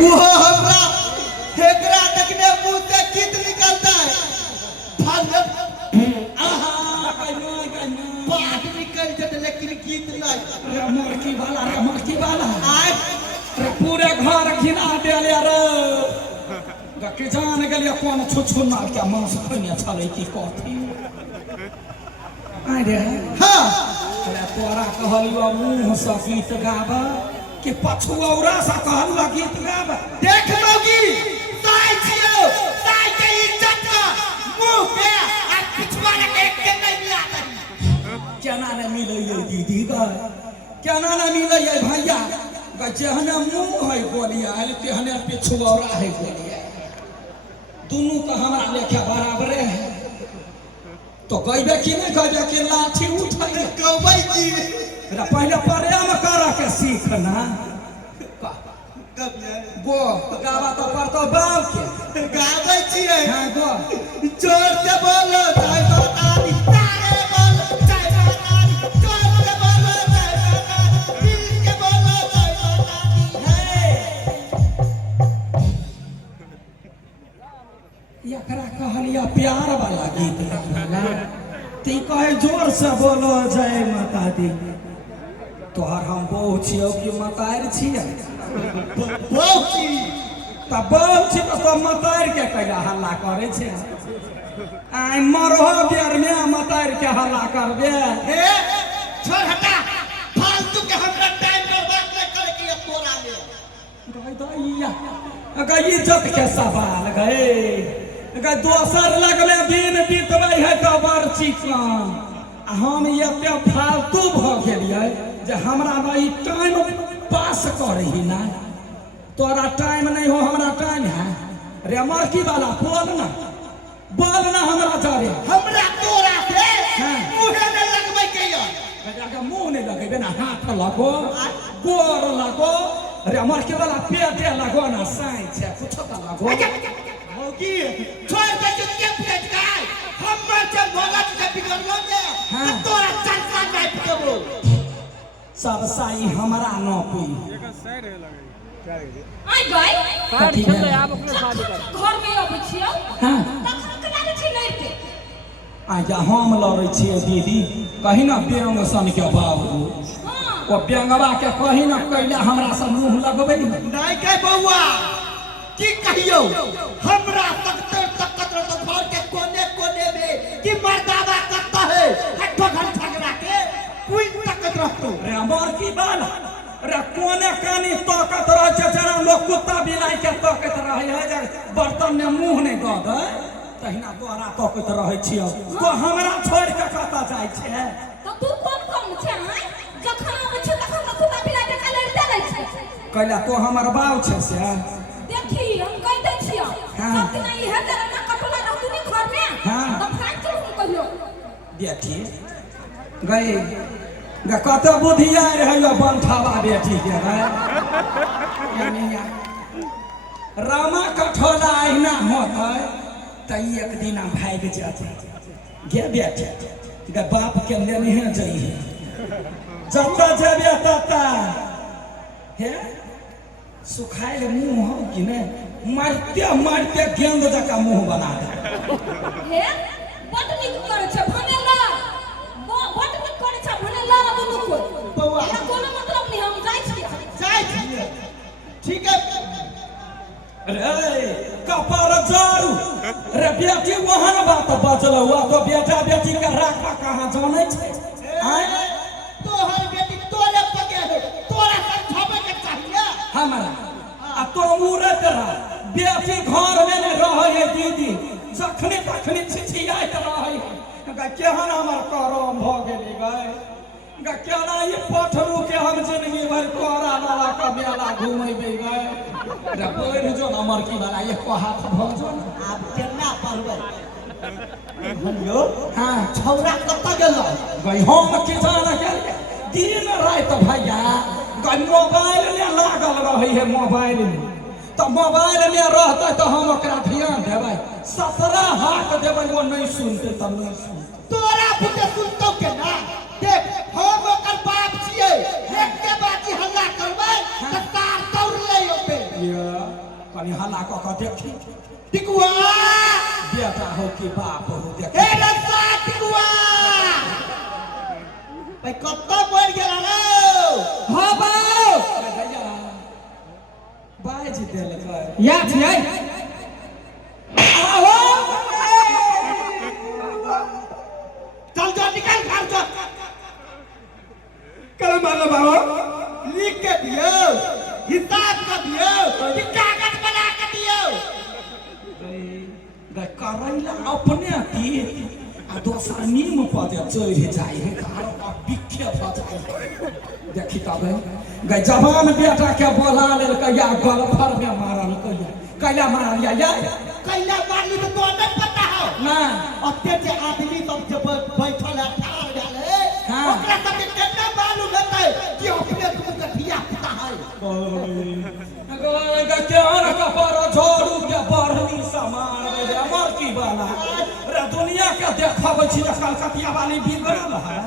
वो हमरा हेकरा देखने मुंह से गीत निकलता है भाग बात निकल जाते लेकिन गीत नहीं मरकी वाला पूरे घर घिना दिया रे कि जान गलिया कौन छुछु मार के मांस खइने छले की कथी आइ रे हां अरे तोरा कहलियो मुंह से गीत गाबा कि पछुआरा से कहलियो गीत गाबा देख लोगी साई छियो साई के इज्जत का मुंह पे आ पिछवाड़ा के एक नहीं मिलाता केना न मिलै दीदी गए केना न मिलै भैया जेहने मुंह है बोलिया तेहने पिछुआरा है बोलिया दोनों का हमारा लेखा बराबरे है तो कहबे कि नहीं कहबे कि लाठी उठाई कहबै की पहले प्रेम करा के सीखना गो गावा तो पड़तो बाप के गाबै छियै हां गो जोर से बोलो जय माता दी तारे बोलो जय माता दी जोर से बोलो जय माता दी दिल के बोलो जय माता दी एकरा कहलिया प्यार वाला गीत ती कहे जोर से बोलो जय माता दी तोहर हम बहु छियो कि मतार छियै बहु की तब बहु छी तो मतार के कैला हल्ला करे छे आई मरहो बेर में मतार के हल्ला करबे हे छोड़ हटा फालतू के हमरा टाइम बर्बाद न करे के लिए तोरा ले गई दैया अगर इज्जत के सवाल गए अगर दोसर लगले दिन बीतबै है तो बड़ चिकन हम एते फालतू भ गेलियै जे हमरा भाई टाइम पास करही ना तोरा टाइम नहीं हो हमरा टाइम है रे मरकी वाला बोल ना हमरा जारे हमरा तोरा से हां मुंह में लगबै के ये अगर मुंह नहीं लगेबे ना हाथ लगो गोर लगो रे मरकी वाला पेटे लगो ना साई छे कुछ त लगो होगी छोड़ के चुपचाप बैठ गए हम जब भगत से बिगड़लो ने तोरा चलता नहीं पिटबो सब साई हमरा न कोई आई गई कार्ड चल आप अपने शादी कर घर में आबै छियो हां तखन केना छी लड़ते आजा हम लड़ै छियै दीदी कहीं ना बेंग सन के बाबू ओ बेंगवा के कहीं ना कैला हमरा से मुंह लगबै नहीं कह बउआ की कहियो हमरा तकते तकत तो घर के कोने कोने में कि मर्दावा करता है हट्ठो घर झगड़ा के कोई तकत रहतो रे हमर की बाल रे कोने कानी ताकत रह छै जना लोग कुत्ता बिलाई के ताकत रहे है जे बर्तन में मुंह नहीं द दे तहिना तोरा ताकत रहे छियो तो हमरा छोड़ के कता जाय छै तो तू कोन कोन छै जखन आबै छै तखन कुत्ता बिलाई के लड़ते रहै छै कैला तो हमर बाऊ छै से देखी हम कह दै छियो सब दिन ई है जरा ना कटोला रहतु नहीं घर में तो फाट के हम कहियो बेटी गई कत बुधिया रहियो बंठावा बेटी के रामा कठोला अहिना होतै त एक दिन भाग जाते गे बेटी गे बाप के लेने जइहे जता जेबे तता हे सुखाइल मुंह हो कि नहीं मारते गेंद जका मुंह बना दे हे बड नीक करे छै भने ला बड नीक करे छै भने ला दुनु को बउआ एना कोनो मतलब नहीं हम जाय छी ठीक है रे कपर जारू रे बेटी वहन बात बचल हुआ तो बेटा बेटी के राखा कहां जाने छै आय तोहर बेटी तोरे पगे है तोरा समझावे के चाहिए हमरा आ तो मूरत रह बेटी घर में नहीं रहे है दीदी जखने तखने छिछियाइत रहे है केहन हमर करम भ गेली गए केना ये पठरू के हम जिंदगी भर कोरा वाला का मेला घुमेबे गए रे बोल जो हमर की वाला एक हाथ भ जो आप केना पढ़बै हेलो हां छौरा कत गेल गई हम की जान गेल दिन रात भैया गई मोबाइल में लागल रही है मोबाइल में तो मोबाइल में रहते तो हम ओकरा ध्यान देबै 17 हाथ देबै वो नहीं सुनते तब नहीं सुनते तोरा बुते सुनतो के ना देख हम ओकर बाप छियै एक के बात हल्ला करबै त तार तौर ले ओते तनी हल्ला क के देखी टिकुआ बेटा हो कि बाप हो हे देखी रस्ता टिकुआ भाई कत्ता पड़ गेला रे हां बाऊ भैया बाज देल कर या छियै आहो चल जा निकल घर जा कल मारो बाबा लिख के दियो हिसाब कर दियो कि कागज बना के दियो गए करैला अपने ती आ दोसर नीम पदे चढ़ जाए है घर अब बिखे भ जाए देखी तब गए जवान बेटा के बोला ले कहिया गलफर में मारल कहिया कैला मारल या कैला मारली तो नहीं पता हो ना अत्ते जे आदमी सब जे बैठल है ठाड़ गेल है हाँ। ओकरा सब के केना मालूम हेतै कि अपने तुम के धिया पुता है गए केहन कपर झोड़ू के बढ़नी सामान रे अमर की वाला रे दुनिया के देखाबै छी कलकतिया वाली बिगड़ल है